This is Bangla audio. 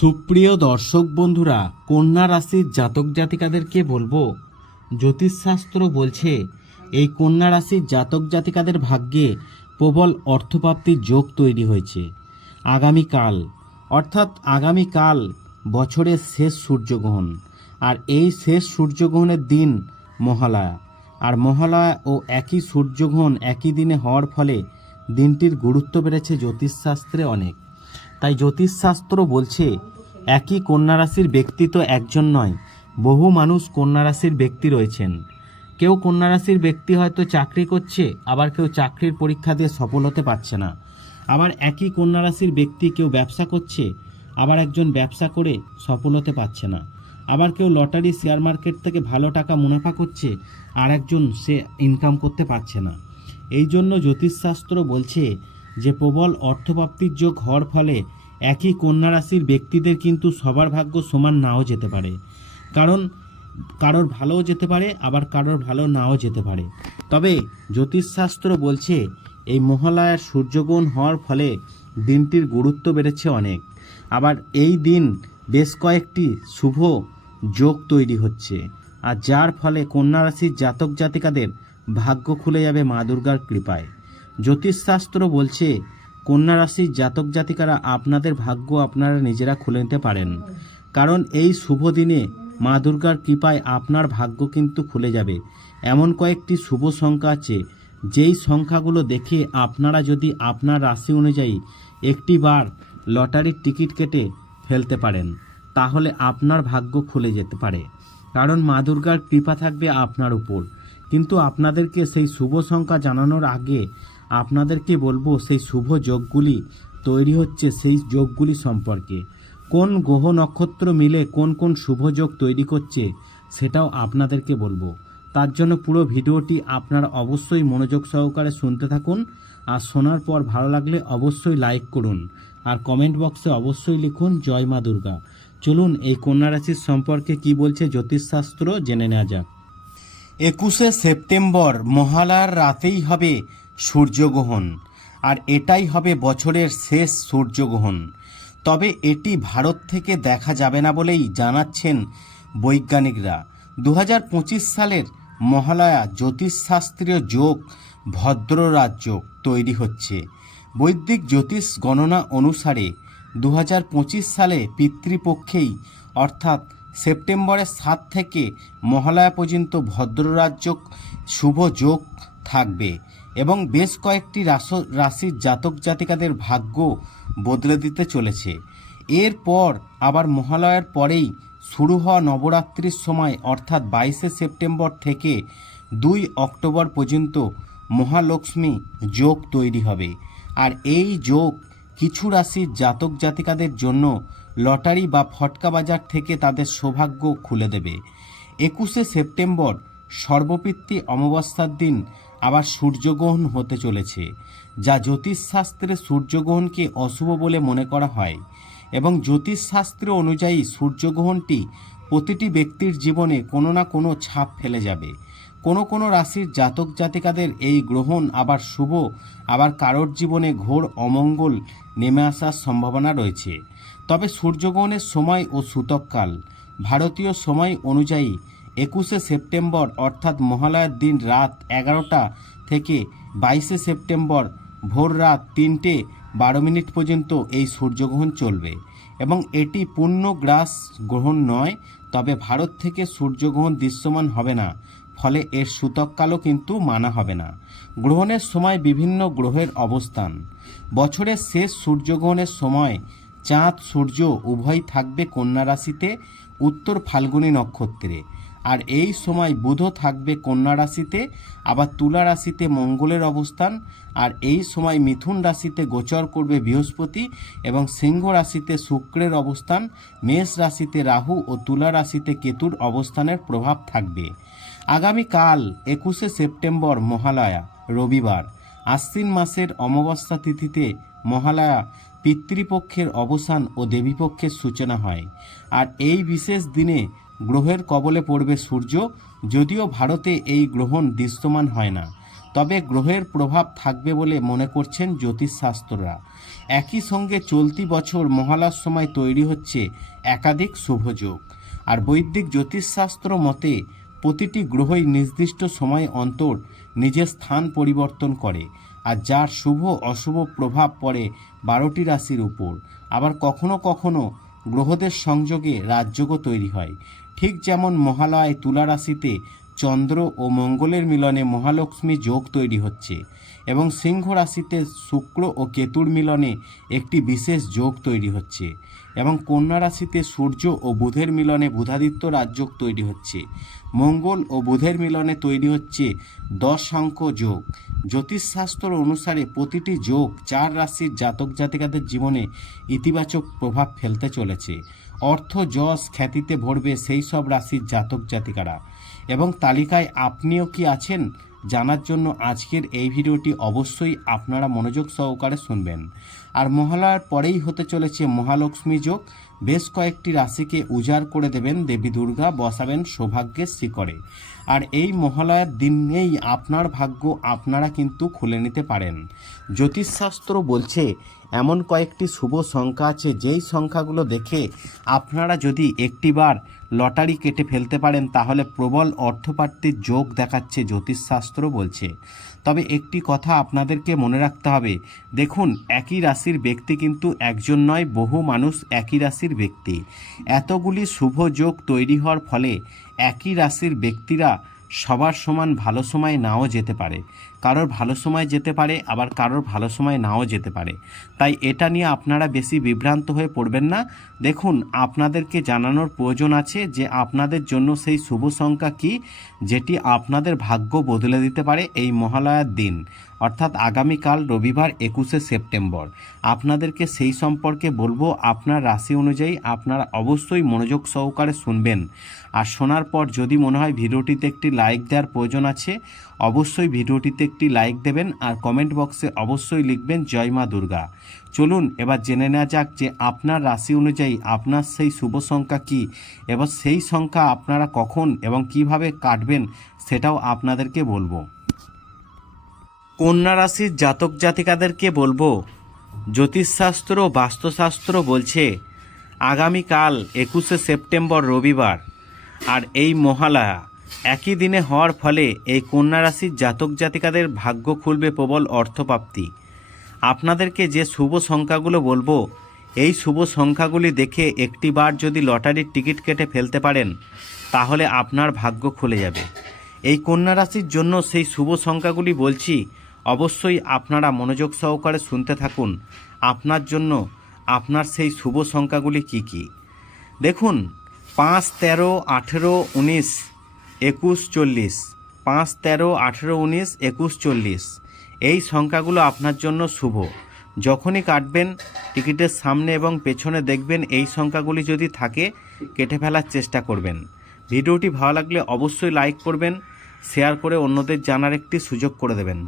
সুপ্রিয় দর্শক বন্ধুরা, কন্যা রাশির জাতক জাতিকাদেরকে বলব, জ্যোতিষশাস্ত্র বলছে, এই কন্যা রাশির জাতক জাতিকাদের ভাগ্যে প্রবল অর্থপ্রাপ্তির যোগ তৈরি হয়েছে। আগামীকাল, অর্থাৎ আগামীকাল বছরের শেষ সূর্যগ্রহণ, আর এই শেষ সূর্যগ্রহণের দিন মহালয়া। আর মহালয়া ও একই সূর্যগ্রহণ একই দিনে হওয়ার ফলে দিনটির গুরুত্ব বেড়েছে জ্যোতিষশাস্ত্রে অনেক। তাই জ্যোতিষশাস্ত্র বলছে, একই কন্যা রাশির ব্যক্তি তো একজন নয়, বহু মানুষ কন্যা রাশির ব্যক্তি রয়েছেন। কেউ কন্যা রাশির ব্যক্তি হয়তো চাকরি করছে, আবার কেউ চাকরির পরীক্ষা দিয়ে সফল হতে পারছে না। আবার একই কন্যা রাশির ব্যক্তি কেউ ব্যবসা করছে, আবার একজন ব্যবসা করে সফল হতে পারছে না। আবার কেউ লটারি শেয়ার মার্কেট থেকে ভালো টাকা মুনাফা করছে আর একজন সে ইনকাম করতে পারছে না। এই জন্য জ্যোতিষশাস্ত্র বলছে যে প্রবল অর্থপ্রাপ্তির যোগ হওয়ার ফলে একই কন্যা রাশির ব্যক্তিদের কিন্তু সবার ভাগ্য সমান নাও যেতে পারে। কারণ কারোর ভালোও যেতে পারে, আবার কারোর ভালো নাও যেতে পারে। তবে জ্যোতিষশাস্ত্র বলছে, এই মহালয়ার সূর্যগ্রহণ হওয়ার ফলে দিনটির গুরুত্ব বেড়েছে অনেক। আবার এই দিন বেশ কয়েকটি শুভ যোগ তৈরি হচ্ছে, আর যার ফলে কন্যা রাশির জাতক জাতিকাদের ভাগ্য খুলে যাবে মা দুর্গার কৃপায়। জ্যোতিষশাস্ত্র বলছে কন্যা রাশির জাতক জাতিকারা আপনাদের ভাগ্য আপনারা নিজেরা খুলে নিতে পারেন। কারণ এই শুভ দিনে মা দুর্গার কৃপায় আপনার ভাগ্য কিন্তু খুলে যাবে। এমন কয়েকটি শুভ সংখ্যা আছে। যেই সংখ্যাগুলো দেখে আপনারা যদি আপনার রাশি অনুযায়ী একটি বার লটারির টিকিট কেটে ফেলতে পারেন, তাহলে আপনার ভাগ্য খুলে যেতে পারে। কারণ মা দুর্গার কৃপা থাকবে আপনার উপর। কিন্তু আপনাদেরকে সেই শুভ সংখ্যা জানানোর আগে আপনাদেরকে বলব, সেই শুভ যোগগুলি তৈরি হচ্ছে সেই যোগগুলি সম্পর্কে। কোন গ্রহ নক্ষত্র মিলে কোন কোন শুভ যোগ তৈরি করছে, সেটাও আপনাদেরকে বলব। তার জন্য পুরো ভিডিওটি আপনারা অবশ্যই মনোযোগ সহকারে শুনতে থাকুন। আর শোনার পর ভালো লাগলে অবশ্যই লাইক করুন। আর কমেন্ট বক্সে অবশ্যই লিখুন, জয় মা দুর্গা। চলুন, এই কন্যা রাশির সম্পর্কে কি বলছে জ্যোতিষশাস্ত্র, জেনে নেওয়া যাক। একুশে সেপ্টেম্বর, মহালয়ার রাতেই হবে সূর্যগ্রহণ, আর এটাই হবে বছরের শেষ সূর্যগ্রহণ। তবে এটি ভারত থেকে দেখা যাবে না বলেই জানাচ্ছেন বৈজ্ঞানিকরা। দু হাজার পঁচিশ সালের মহালয়া জ্যোতিষশাস্ত্রীয় যোগ ভদ্ররাজ যোগ তৈরি হচ্ছে। বৈদিক জ্যোতিষ গণনা অনুসারে দু হাজার পঁচিশ সালে পিতৃপক্ষেই, অর্থাৎ সেপ্টেম্বরের সাত থেকে মহালয়া পর্যন্ত ভদ্ররাজ্য শুভ যোগ থাকবে। এবং বেশ কয়েকটি রাশির জাতক জাতিকাদের ভাগ্য বদলে দিতে চলেছে। এরপর আবার মহালয়ার পরেই শুরু হওয়া নবরাত্রির সময়, অর্থাৎ বাইশে সেপ্টেম্বর থেকে দুই অক্টোবর পর্যন্ত মহালক্ষ্মী যোগ তৈরি হবে। আর এই যোগ কিছু রাশির জাতক জাতিকাদের জন্য লটারি বা ফটকা বাজার থেকে তাদের সৌভাগ্য খুলে দেবে। একুশে সেপ্টেম্বর সর্বপিতৃ অমাবস্যার দিন আবার সূর্যগ্রহণ হতে চলেছে, যা জ্যোতিষশাস্ত্রে সূর্যগ্রহণকে অশুভ বলে মনে করা হয় এবং জ্যোতিষশাস্ত্র অনুযায়ী সূর্যগ্রহণটি প্রতিটি ব্যক্তির জীবনে কোনো না কোনো ছাপ ফেলে যাবে। কোনো কোনো রাশির জাতক জাতিকাদের এই গ্রহণ আবার শুভ, আবার কারোর জীবনে ঘোর অমঙ্গল নেমে আসার সম্ভাবনা রয়েছে। তবে সূর্যগ্রহণের সময় ও সূতককাল, ভারতীয় সময় অনুযায়ী একুশে সেপ্টেম্বর, অর্থাৎ মহালয়ার দিন রাত এগারোটা থেকে বাইশে সেপ্টেম্বর ভোর রাত তিনটে বারো মিনিট পর্যন্ত এই সূর্যগ্রহণ চলবে। এবং এটি পূর্ণ গ্রাস গ্রহণ নয়, তবে ভারত থেকে সূর্যগ্রহণ দৃশ্যমান হবে না, ফলে এর সূতককালও কিন্তু মানা হবে না। গ্রহণের সময় বিভিন্ন গ্রহের অবস্থান। বছরের শেষ সূর্যগ্রহণের সময় চাঁদ, সূর্য উভয় থাকবে কন্যা রাশিতে, উত্তর ফাল্গুনী নক্ষত্রে। আর এই সময় বুধও থাকবে কন্যা রাশিতে, আবার তুলা রাশিতে মঙ্গলের অবস্থান, আর এই সময় মিথুন রাশিতে গোচর করবে বৃহস্পতি এবং সিংহ রাশিতে শুক্রের অবস্থান, মেষ রাশিতে রাহু ও তুলা রাশিতে কেতুর অবস্থানের প্রভাব থাকবে। আগামীকাল একুশে সেপ্টেম্বর মহালয়া, রবিবার। আশ্বিন মাসের অমাবস্যা তিথিতে মহালয়া পিতৃপক্ষের অবসান ও দেবীপক্ষের সূচনা হয়। আর এই বিশেষ দিনে গ্রহের কবলে পড়বে সূর্য, যদিও ভারতে এই গ্রহণ দৃশ্যমান হয় না। তবে গ্রহের প্রভাব থাকবে বলে মনে করছেন জ্যোতিষশাস্ত্ররা। একই সঙ্গে চলতি বছর মহালয়ার সময় তৈরি হচ্ছে একাধিক শুভযোগ আর বৈদিক জ্যোতিষশাস্ত্র মতে, প্রতিটি গ্রহই নির্দিষ্ট সময় অন্তর নিজের স্থান পরিবর্তন করে, আর যার শুভ অশুভ প্রভাব পড়ে বারোটি রাশির উপর। আবার কখনো কখনো গ্রহদের সংযোগে রাজযোগও তৈরি হয়। ঠিক যেমন মহালয় তুলা রাশিতে চন্দ্র ও মঙ্গলের মিলনে মহালক্ষ্মী যোগ তৈরি হচ্ছে এবং সিংহ রাশিতে শুক্র ও কেতুর মিলনে একটি বিশেষ যোগ তৈরি হচ্ছে এবং কন্যা রাশিতে সূর্য ও বুধের মিলনে বুধাদিত্য রাজযোগ তৈরি হচ্ছে। মঙ্গল ও বুধের মিলনে তৈরি হচ্ছে দশাঙ্ক যোগ। জ্যোতিষশাস্ত্র অনুসারে প্রতিটি যোগ চার রাশির জাতক জাতিকাদের জীবনে ইতিবাচক প্রভাব ফেলতে চলেছে। অর্থ যশ খ্যাতিতে ভরবে সেই সব রাশির জাতক জাতিকারা। এবং তালিকায় আপনিও কি আছেন জানার জন্য আজকের এই ভিডিওটি অবশ্যই আপনারা মনোযোগ সহকারে শুনবেন। আর মহালয়ার পরেই হতে চলেছে মহালক্ষ্মী যোগ। বেশ কয়েকটি রাশিকে উজাড় করে দেবেন দেবী দুর্গা, বসাবেন সৌভাগ্যের শিকড়ে আর এই মহালয়ার দিনেই আপনার ভাগ্য আপনারা কিন্তু খুলে নিতে পারেন। জ্যোতিষশাস্ত্র বলছে এমন কয়েকটি শুভ সংখ্যা আছে, যেই সংখ্যাগুলো দেখে আপনারা যদি একটিবার লটারি কেটে ফেলতে পারেন, তাহলে প্রবল অর্থপ্রাপ্তির যোগ দেখাচ্ছে, জ্যোতিষশাস্ত্র বলছে। তবে একটি কথা আপনাদেরকে মনে রাখতে হবে, দেখুন, একই রাশির ব্যক্তি কিন্তু একজন নয়, বহু মানুষ একই রাশির ব্যক্তি। এতগুলি শুভ যোগ তৈরি হওয়ার ফলে একই রাশির ব্যক্তিরা সবার সমান ভালো সময় নাও যেতে পারে। কারোর ভালো সময় যেতে পারে, আবার কারোর ভালো সময় নাও যেতে পারে। তাই এটা নিয়ে আপনারা বেশি বিভ্রান্ত হয়ে পড়বেন না। দেখুন, আপনাদেরকে জানানোর প্রয়োজন আছে যে আপনাদের জন্য সেই শুভ সংখ্যা কী, যেটি আপনাদের ভাগ্য বদলে দিতে পারে এই মহালয়ার দিন, অর্থাৎ আগামীকাল রবিবার একুশে সেপ্টেম্বর। আপনাদেরকে সেই সম্পর্কে বলব, আপনার রাশি অনুযায়ী আপনারা অবশ্যই মনোযোগ সহকারে শুনবেন। আর শোনার পর যদি মনে হয় ভিডিওটিতে একটি লাইক দেওয়ার প্রয়োজন আছে, অবশ্যই ভিডিওটিতে একটি লাইক দেবেন আর কমেন্ট বক্সে অবশ্যই লিখবেন, জয় মা দুর্গা। চলুন, এবার জেনে নেওয়া যাক যে আপনার রাশি অনুযায়ী আপনার সেই শুভ সংখ্যা কি, এবার সেই সংখ্যা আপনারা কখন এবং কীভাবে কাটবেন সেটাও আপনাদেরকে বলব। কন্যা রাশির জাতক জাতিকাদেরকে বলব, জ্যোতিষশাস্ত্র ও বাস্তুশাস্ত্র বলছে, আগামীকাল একুশে সেপ্টেম্বর রবিবার আর এই মহালয়া একই দিনে হওয়ার ফলে এই কন্যা রাশির জাতক জাতিকাদের ভাগ্য খুলবে প্রবল অর্থপ্রাপ্তি। আপনাদেরকে যে শুভ সংখ্যাগুলো বলব, এই শুভ সংখ্যাগুলি দেখে একটিবার যদি লটারির টিকিট কেটে ফেলতে পারেন, তাহলে আপনার ভাগ্য খুলে যাবে। এই কন্যা রাশির জন্য সেই শুভ সংখ্যাগুলি বলছি, অবশ্যই আপনারা মনোযোগ সহকারে শুনতে থাকুন। আপনার জন্য আপনার সেই শুভ সংখ্যাগুলি কি কি? দেখুন, পাঁচ, তেরো, আঠেরো, উনিশ একুশ চল্লিশ, পাঁচ তেরো আঠেরো উনিশ একুশ চল্লিশ। এই সংখ্যাগুলো আপনার জন্য শুভ। যখনই কাটবেন, টিকিটের সামনে এবং পেছনে দেখবেন এই সংখ্যাগুলি যদি থাকে, কেটে ফেলার চেষ্টা করবেন। ভিডিওটি ভালো লাগলে অবশ্যই লাইক করবেন, শেয়ার করে অন্যদের জানার একটি সুযোগ করে দেবেন।